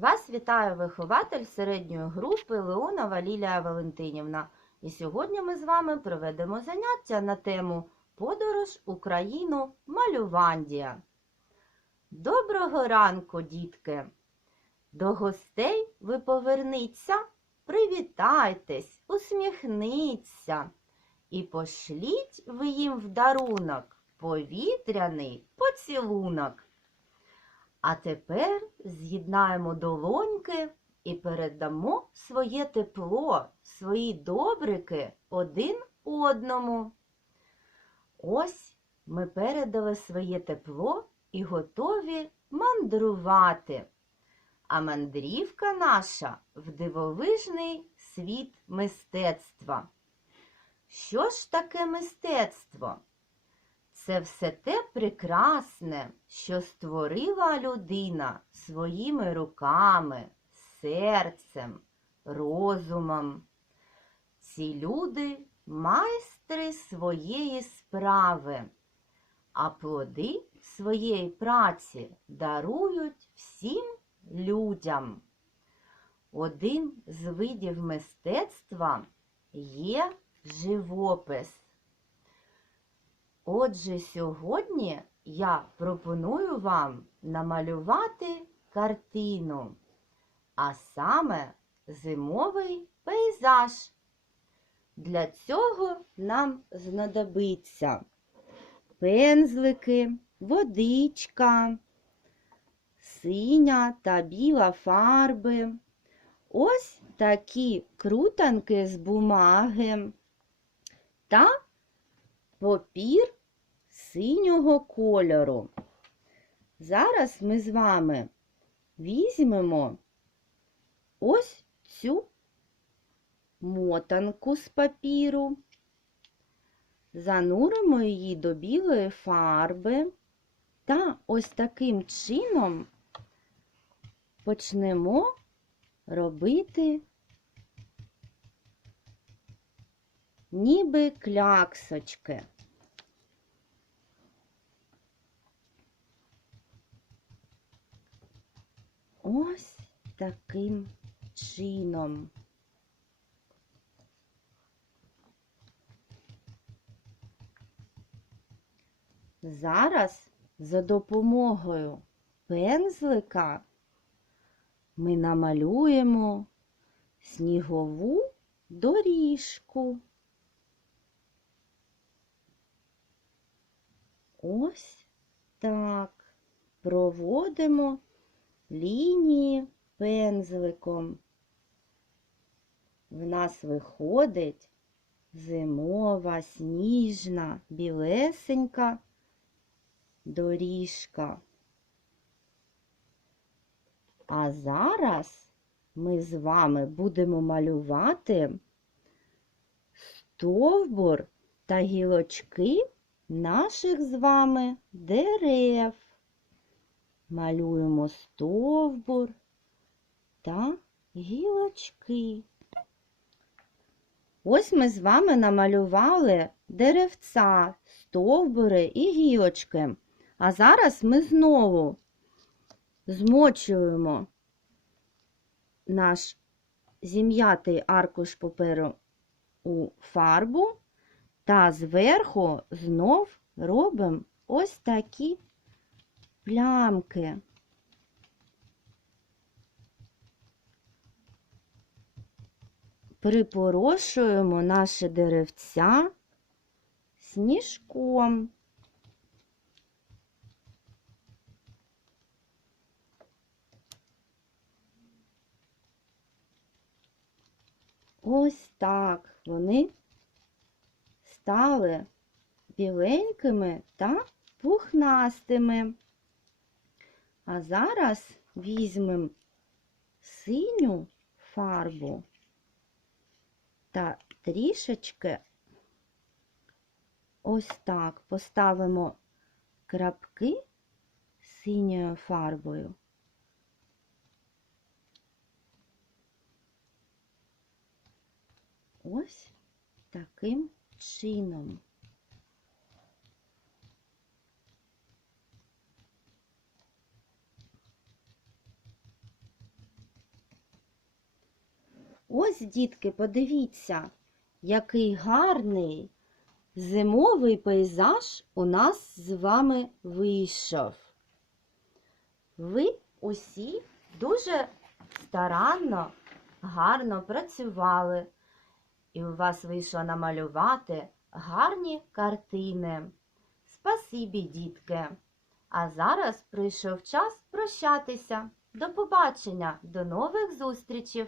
Вас вітає вихователь середньої групи Леонова Лілія Валентинівна. І сьогодні ми з вами проведемо заняття на тему Подорож Україну Малювандія. Доброго ранку, дітки! До гостей ви поверніться, привітайтесь, усміхніться і пошліть ви їм в дарунок повітряний поцілунок. А тепер з'єднаємо долоньки і передамо своє тепло, свої добрики один одному. Ось ми передали своє тепло і готові мандрувати. А мандрівка наша в дивовижний світ мистецтва. Що ж таке мистецтво? Це все те прекрасне, що створила людина своїми руками, серцем, розумом. Ці люди майстри своєї справи, а плоди своєї праці дарують всім людям. Один з видів мистецтва є живопис. Отже, сьогодні я пропоную вам намалювати картину, а саме зимовий пейзаж. Для цього нам знадобиться пензлики, водичка, синя та біла фарби. Ось такі крутанки з бумаги та папір синього кольору. Зараз ми з вами візьмемо ось цю мотанку з папіру, зануримо її до білої фарби та ось таким чином почнемо робити ніби кляксочки. Ось таким чином. Зараз за допомогою пензлика ми намалюємо снігову доріжку. Ось так проводимо лінії пензликом. В нас виходить зимова, сніжна, білесенька доріжка. А зараз ми з вами будемо малювати стовбур та гілочки наших з вами дерев. Малюємо стовбур та гілочки. Ось ми з вами намалювали деревця, стовбури і гілочки. А зараз ми знову змочуємо наш зім'ятий аркуш паперу у фарбу та зверху знов робимо ось такі плямки. Припорошуємо наше деревця сніжком. Ось так вони стали біленькими та пухнастими. А зараз візьмемо синю фарбу та трішечки ось так поставимо крапки синьою фарбою. Ось таким чином. Ось, дітки, подивіться, який гарний зимовий пейзаж у нас з вами вийшов. Ви усі дуже старанно, гарно працювали, і у вас вийшло намалювати гарні картини. Спасибі, дітки! А зараз прийшов час прощатися. До побачення, до нових зустрічей!